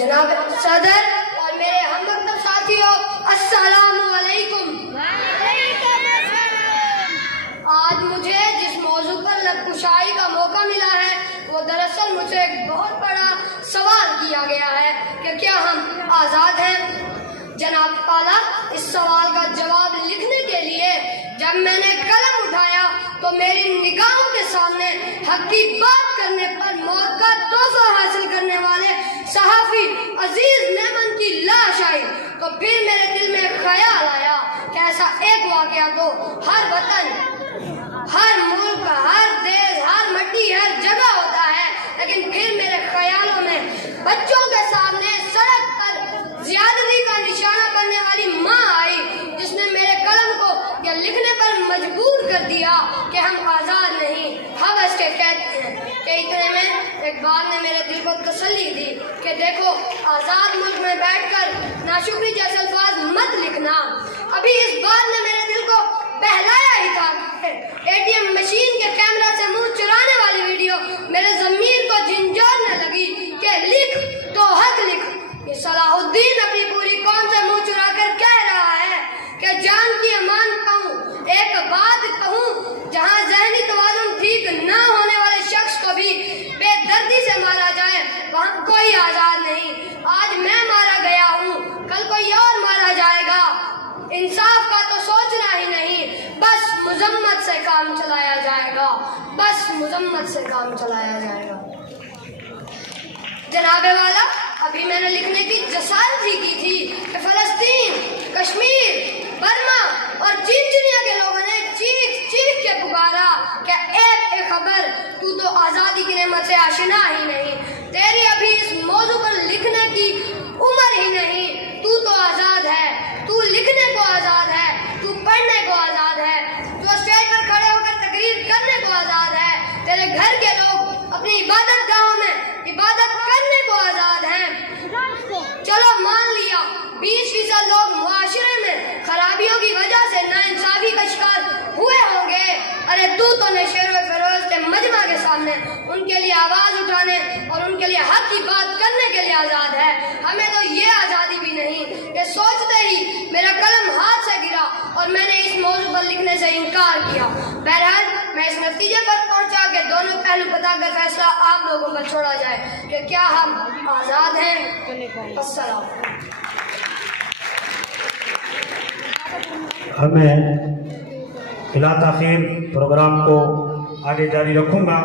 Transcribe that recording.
جناب صدر اور میرے ہم مکتب ساتھیوں، السلام علیکم۔ آج مجھے جس موضوع پر لب کشائی کا موقع ملا ہے وہ دراصل مجھ سے ایک بہت بڑا سوال کیا گیا ہے کہ کیا ہم آزاد ہیں؟ جناب اعلیٰ، اس سوال کا جواب لکھنے کے لیے جب میں نے قلم اٹھایا تو میری نگاہوں کے سامنے حق کی بات کرنے پر موت کا تحفہ حاصل کرنے والے صحافی عزیز میمن کی لاش آئی تو پھر میرے دل میں خیال آیا کہ ایسا ایک واقعہ تو ہر وطن، ہر ملک، ہر دیش، ہر مٹی، ہر جگہ ہوتا ہے، لیکن پھر میرے خیالوں میں بچوں کے سامنے سڑک پر زیادتی کا نشانہ بننے والی ماں آئی جس نے میرے قلم کو یہ لکھنے پر مجبور کر دیا کہ ہم آزاد نہیں، ہم اس کے کہتے ہیں کہ اتنے میں ایک بات نے میرے دل کو تسلی دی کہ دیکھو آزاد ملک میں بیٹھ کر ناشکری جیسے الفاظ مت لکھنا۔ ابھی اس بات نے میرے دل کو بہلایا ہی تھا، ATM مشین کے کیمرہ سے منہ چرانے والی ویڈیو میرے ضمیر کو جھنجھوڑنے لگی کہ لکھ تو حق لکھ۔ یہ صلاح الدین اپنی پوری قوم سے منہ چرا کر کہہ رہا ہے کہ جان کی امان کہوں، ایک بات کہوں، جہاں ذہنی توازن ٹھیک نہ ہونے والے شخص کو بھی بے دردی سے مارا جائے وہاں کوئی آزاد نہیں۔ آج میں مارا گیا ہوں، کل کوئی اور مارا جائے گا، انصاف کا تو سوچنا ہی نہیں، بس مذمت سے کام چلایا جائے گا، بس مذمت سے کام چلایا جائے گا۔ جناب والا، ابھی میں نے لکھنے کی جسارت ہی کی تھی کہ فلسطین، کشمیر، برما اور چینچنیا کے لوگوں نے چیخ چیخ کے پکارا کہ ایک خبر، تو آزادی کی نعمت سے آشنا ہی نہیں، تیری ابھی اس موضوع پر لکھنے کی عمر ہی نہیں، تو آزاد ہے، تو لکھنے کو آزاد ہے، تو پڑھنے کو آزاد ہے، تو اسٹیج پر کھڑے ہو کر تقریر کرنے کو آزاد ہے، تیرے گھر کے لوگ اپنی عبادت گاہوں میں عبادت کرنے کو آزاد ہیں۔ چلو مان لیا 20% لوگ معاشرے میں خرابیوں کی وجہ سے ناانصافی کا شکار ہوئے ہوں گے، ارے تو نشیر و فیروز کے مجمع کے سامنے ان کے لیے آواز اٹھانے اور ان کے لیے حق کی بات کرنے کے لیے آزاد ہے۔ ہمیں تو یہ آزادی بھی نہیں کہ سوچتے ہی میرا قلم ہاتھ سے گرا اور میں نے اس موضوع پر لکھنے سے انکار کیا۔ بہرحال میں اس نتیجے پر پہنچا کہ دونوں پہلو بتا کر فیصلہ آپ لوگوں پر چھوڑا جائے کہ کیا ہم آزاد ہیں۔ السلام۔ میں بلا تاخیر پروگرام کو آگے جاری رکھوں گا۔